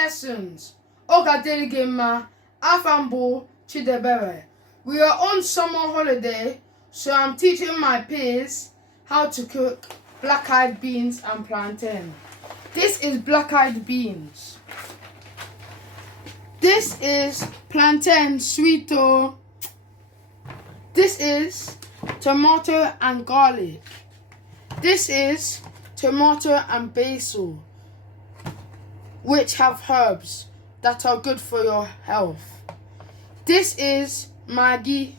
lessons. Ogadeligema, Afambo, Chidebere. We are on summer holiday, so I'm teaching my peers how to cook black-eyed beans and plantain. This is black-eyed beans. This is plantain sweeto. This is tomato and garlic. This is tomato and basil, which have herbs that are good for your health. This is Maggi.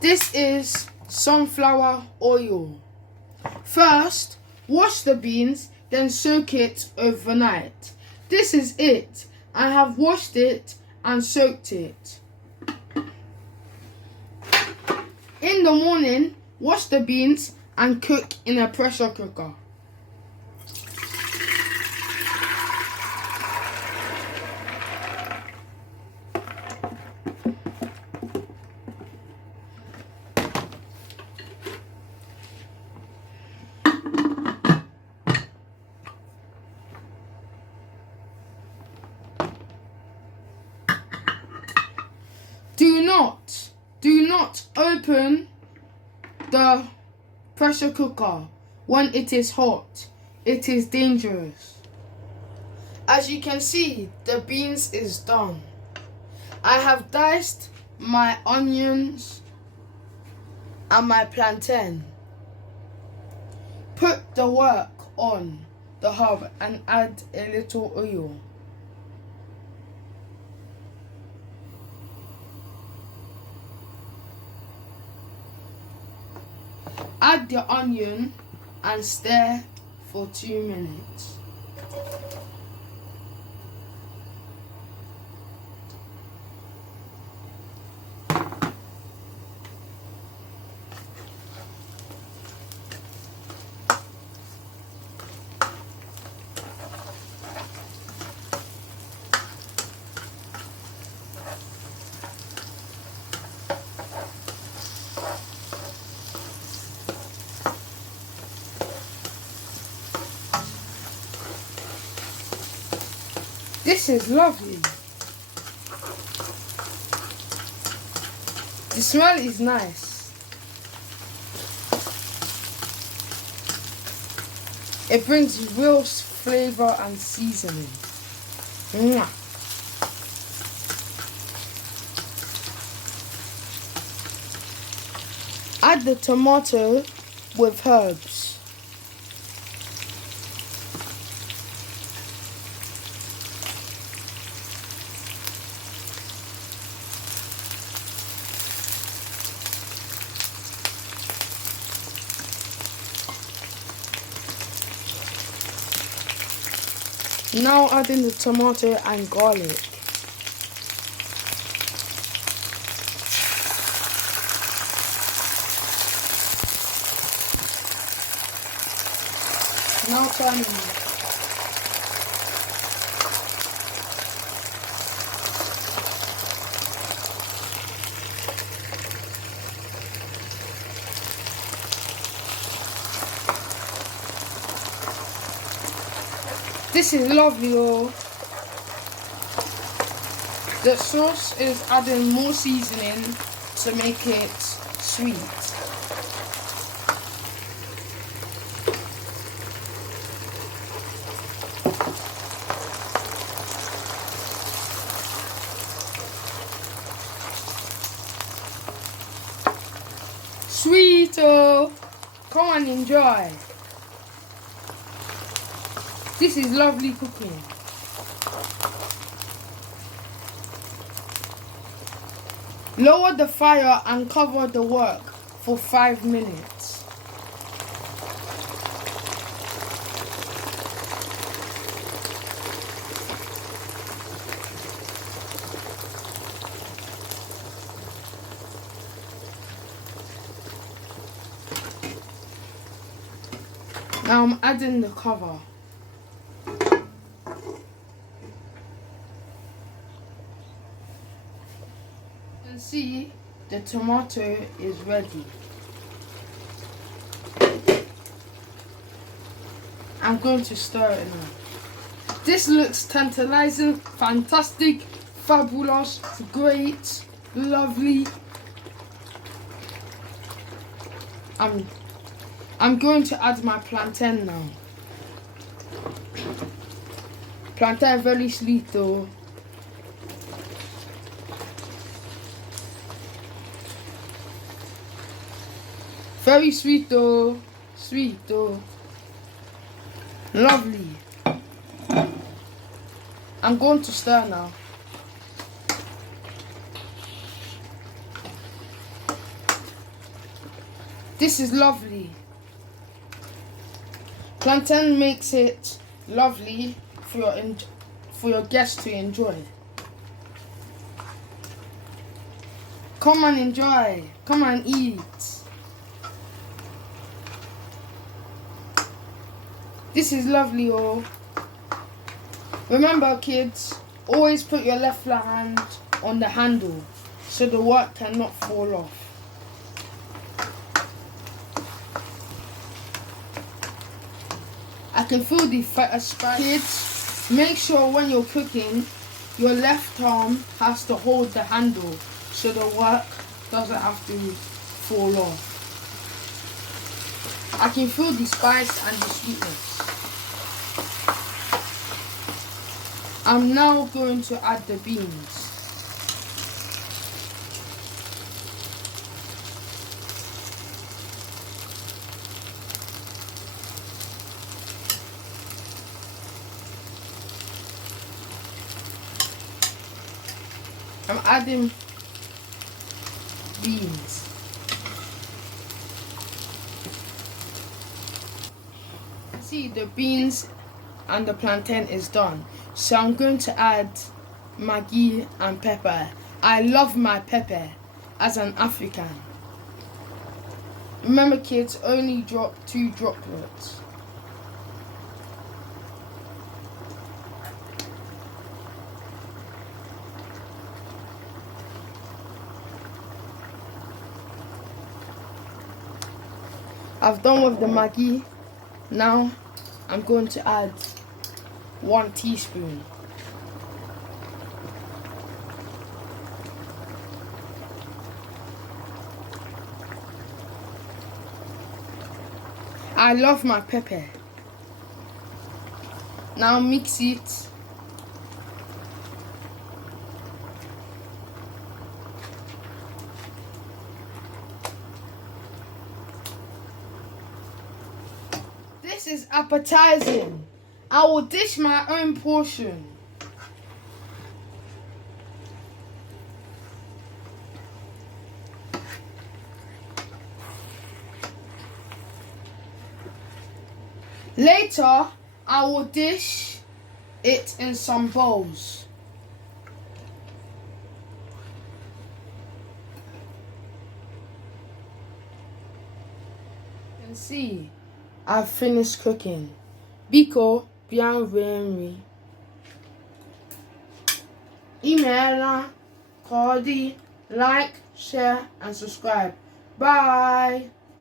This is sunflower oil. First, wash the beans, then soak it overnight. This is it. I have washed it and soaked it. In the morning, wash the beans and cook in a pressure cooker. Do not open the pressure cooker when it is hot. It is dangerous. As you can see, the beans is done. I have diced my onions and my plantain. Put the work on the hob and add a little oil. Add the onion and stir for 2 minutes. This is lovely. The smell is nice. It brings real flavor and seasoning. Mwah. Add the tomato with herbs. Now adding the tomato and garlic. Now turning it. This is lovely, oh. The sauce is adding more seasoning to make it sweet. Sweet, oh. Come and enjoy. This is lovely cooking. Lower the fire and cover the work for 5 minutes. Now I'm adding the cover. See, the tomato is ready. I'm going to stir it now. This looks tantalizing, fantastic, fabulous, great, lovely. I'm going to add my plantain now. Plantain very sweet though. Very sweet though. Sweet though. Lovely. I'm going to stir now. This is lovely. Plantain makes it lovely for your guests to enjoy. Come and enjoy. Come and eat. This is lovely, oh. Remember, kids, always put your left hand on the handle so the work cannot fall off. I can feel the spice. Kids, make sure when you're cooking, your left arm has to hold the handle so the work doesn't have to fall off. I can feel the spice and the sweetness. I'm now going to add the beans. I'm adding beans. See, the beans and the plantain is done. So I'm going to add Maggi and pepper. I love my pepper as an African. Remember, kids, only drop 2 droplets. I've done with the Maggi. Now I'm going to add 1 teaspoon. I love my pepper. Now mix it. This is appetizing. I will dish my own portion. Later, I will dish it in some bowls. You can see, I've finished cooking. Biko, bienvenue. Email, Cody, like, share, and subscribe. Bye.